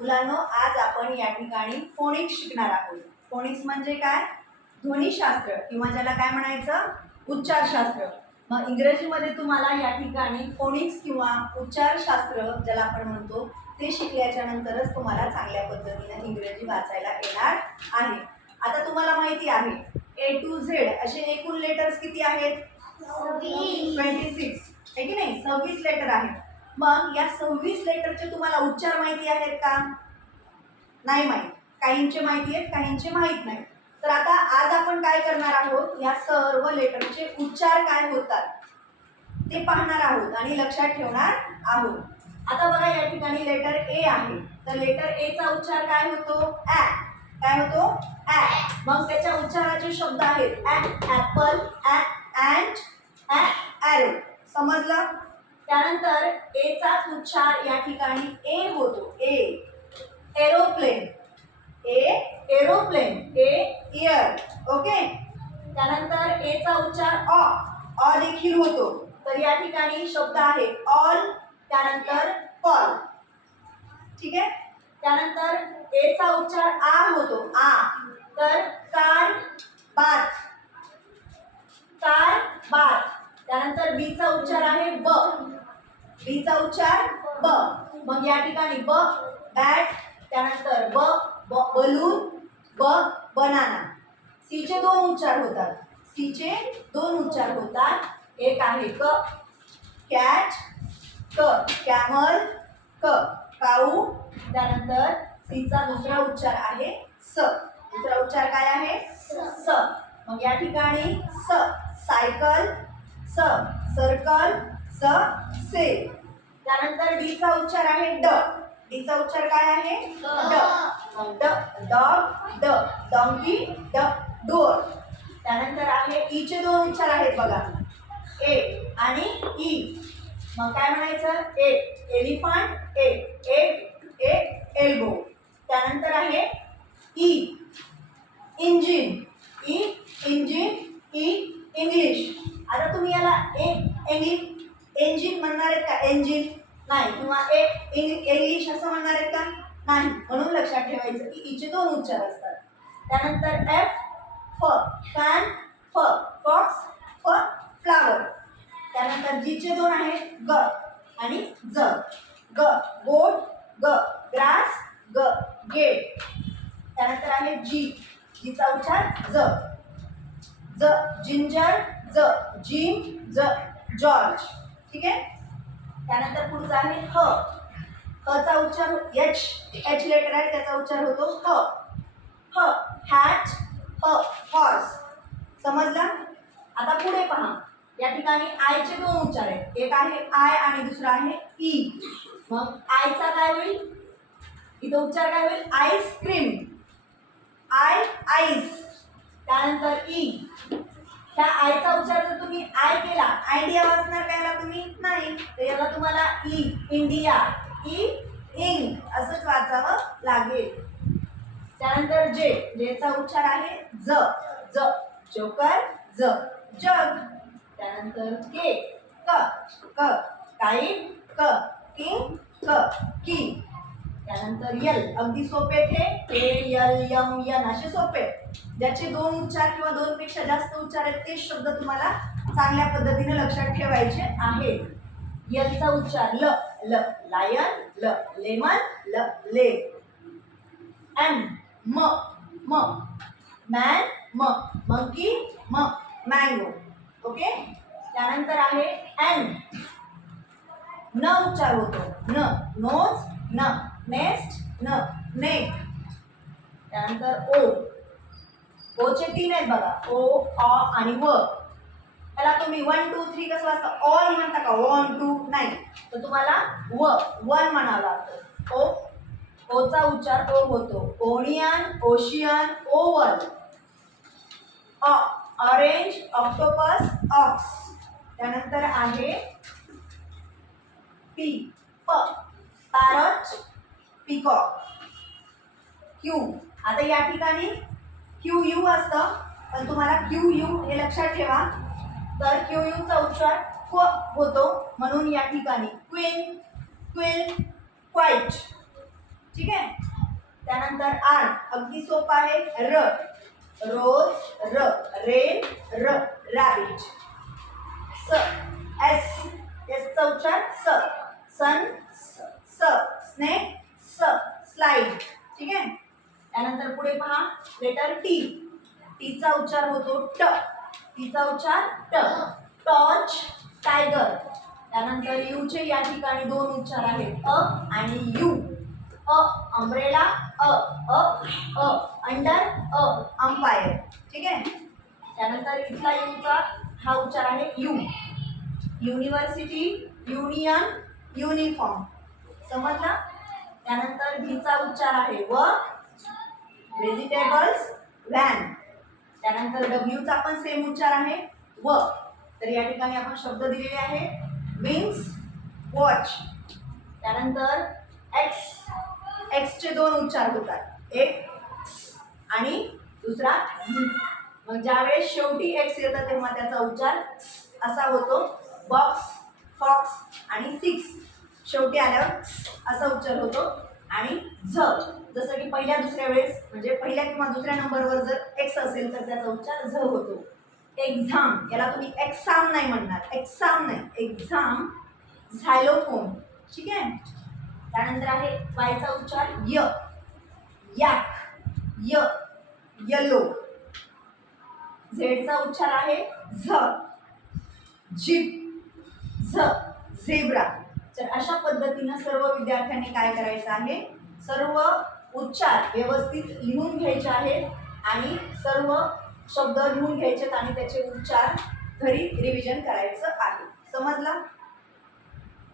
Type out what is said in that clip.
मुलांनो, आज आपण या ठिकाणी फोनिक्स शिकणार आहोत. फोनिक्स म्हणजे काय? ध्वनिशास्त्र किंवा ज्याला काय म्हणायचं, उच्चारशास्त्र. मग इंग्रजीमध्ये तुम्हाला या ठिकाणी फोनिक्स किंवा उच्चारशास्त्र ज्याला आपण म्हणतो ते शिकल्याच्या नंतरच तुम्हाला चांगल्या पद्धतीने इंग्रजी वाचायला येणार आहे. आता तुम्हाला माहिती आहे A to Z असे एकूण लेटर्स किती आहेत? 26 आहे की नाही? 26 लेटर आहेत. मग या 26 लेटरचे तुम्हाला उच्चार माहिती आहेत का? नाही माहीत. काहींचे माहिती आहेत, काहींचे माहीत नाही. तर आता आज आपण काय करणार आहोत, या सर्व लेटरचे उच्चार काय होतात ते पाहणार आहोत आणि लक्षात ठेवणार आहोत. आता बघा, या ठिकाणी लेटर ए आहे, तर लेटर ए चा उच्चार काय होतो? ॲ. काय होतो? ॲ. मग त्याच्या उच्चाराचे शब्द आहेत ॲपल, ॲट, ॲरो. समजलं? त्यानंतर ए चाच उच्चार या ठिकाणी ए होतो. A. Aeroplane, A aeroplane, A ear. Okay. त्यानंतर ए चा उच्चार ऑ देखील होतो. तर या ठिकाणी शब्द आहे ऑल, त्यानंतर कॉल. ठीक आहे. त्यानंतर ए चा उच्चार आ होतो. आ. तर कार, बाथ, कार, बाथ. त्यानंतर बी चा उच्चार आहे ब. बी चा उच्चार ब. मग या ठिकाणी ब बॅट, त्यानंतर ब बलून, ब बनाना. सी चे दोन उच्चार होतात. सी चे दोन उच्चार होतात. एक आहे क, कॅट, क कॅमल, क काऊ. त्यानंतर सी चा दुसरा उच्चार आहे स. दुसरा उच्चार काय आहे? स. मग या ठिकाणी स सायकल, स सर्कल, स सेल. त्यानंतर डी चा उच्चार आहे ड. डी चा उच्चार काय आहे? ड. ड डॉग, ड डॉंकी, ड डोर. त्यानंतर आहे ई चे दोन उच्चार आहेत बघा, ए आणि ई. मग काय म्हणायचं? ए एलिफंट, ए एग, ए एल्बो. त्यानंतर आहे E engine, E engine, E English. आता तुम्ही याला इंजिन म्हणणार आहेत का? इंजिन नाही. किंवा इंग्लिश असं म्हणणार आहेत का? नाही. म्हणून लक्षात ठेवायचं की ईचे दोन उच्चार असतात. त्यानंतर एफ, फ फॅन, फ फॉक्स, फ फ्लावर. त्यानंतर जी चे दोन आहेत ग आणि ज. ग गोट, ग ग्रास, ग गेट. त्यानंतर आहे जी. जीचा उच्चार ज. ज जिंजर, ज जिम, ज जॉर्ज. ठीक आहे. त्यानंतर पुढचा आहे ह. ह चा उच्चार एच. एच लेटर आहे, त्याचा उच्चार होतो ह. ह हॅट, ह हॉर्स. समजला? आता पुढे पहा, या ठिकाणी आय चे दोन उच्चार आहेत. एक आहे आय आणि दुसरा आहे ई. मग आयचा काय होईल? इथं उच्चार काय होईल? Ice cream, I ice. त्यानंतर ई. त्या आयचा उच्चार जर तुम्ही आय केला, आयडिया वाचणार का याला तुम्ही? नाही. तर याला तुम्हाला ई इंडिया, ई इंग असंच वाचावं लागेल. त्यानंतर जे. जेचा उच्चार आहे ज. ज जोकर, ज जग. त्यानंतर के. क क काईट, क किंग, क की. त्यानंतर यल. अगदी सोपे थे. ए यल यम यन असे सोपे. ज्याचे दोन उच्चार किंवा दोन पेक्षा जास्त उच्चार आहेत ते शब्द तुम्हाला चांगल्या पद्धतीने लक्षात ठेवायचे आहेत. यलचा उच्चार ल. ल लायन, ल लेमन, ल ले. एम म म मॅन, म मंकी, म मँगो. ओके. त्यानंतर आहे एन. न उच्चार होतो. न नोज, न नेस्ट, न नेक. त्यानंतर ओ. ओ चे तीन आहेत बघा, ओ ऑ आणि व. त्याला तुम्ही 1 2 3 कसं वाचता? ऑल म्हणता का? 1 2 नाही. तर तुम्हाला व वन म्हणावं लागतं. ओ. ओचा उच्चार ओ होतो. Onion, ocean, oval. O orange, octopus, ox. त्यानंतर आहे पी. प पॅरट, पिकॉक. क्यू. आता या ठिकाणी क्यू यू असतं, पण तुम्हाला क्यू यू हे लक्षात ठेवा. तर क्यू यूचा उच्चार क्व होतो, म्हणून या ठिकाणी क्वीन, क्विल, क्वाईट. ठीक आहे. त्यानंतर आर अगदी सोपं आहे. र रोज र रेन र रॅबिट. स एस एसचा उच्चार स सन स स्नेक स स्लाइड. ठीक आहे. त्यानंतर पुढे पहा लेटर टी. टीचा उच्चार होतो ट. टीचा उच्चार ट. Torch tiger. त्यानंतर यूचे या ठिकाणी दोन उच्चार आहेत अ आणि you. A umbrella a a a under a umpire. ठीक आहे. त्यानंतर इथला यूचा हा उच्चार आहे यू. University union uniform. समजला. त्यानंतर भीचा उच्चार आहे व. Vegetables van. त्यानंतर डब्ल्यूचा पण सेम उच्चार आहे व. तर या ठिकाणी आपण शब्द दिलेले आहे विंग्स वॉच. त्यानंतर एक्स एक्सचे दोन उच्चार होतात एक आणि दुसरा झ. मग ज्यावेळेस शेवटी एक्स येतं तेव्हा त्याचा उच्चार असा होतो. बॉक्स फॉक्स आणि सिक्स शेवटी आल्यावर असा उच्चार होतो. आणि झ जसं की पहिल्या दुसऱ्या वेळेस म्हणजे पहिल्या किंवा दुसऱ्या नंबरवर जर एक्स असेल तर त्याचा उच्चार झ होतो. एक्झाम याला तुम्ही एक्साम नाही म्हणणार. एक्साम नाही एक्झाम. झायलोफोन. ठीक आहे. त्यानंतर आहे वायचा उच्चार य. याक य येलो. झेडचा उच्चार आहे झ. जिप झ झेब्रा. तर अशा पद्धतीनं सर्व विद्यार्थ्यांनी काय करायचं आहे सर्व उच्चार व्यवस्थित लिहून घ्यायचे आहेत आणि सर्व शब्द लिहून घ्यायचेत आणि त्याचे उच्चार घरी रिव्हिजन करायचं आहे. समजला.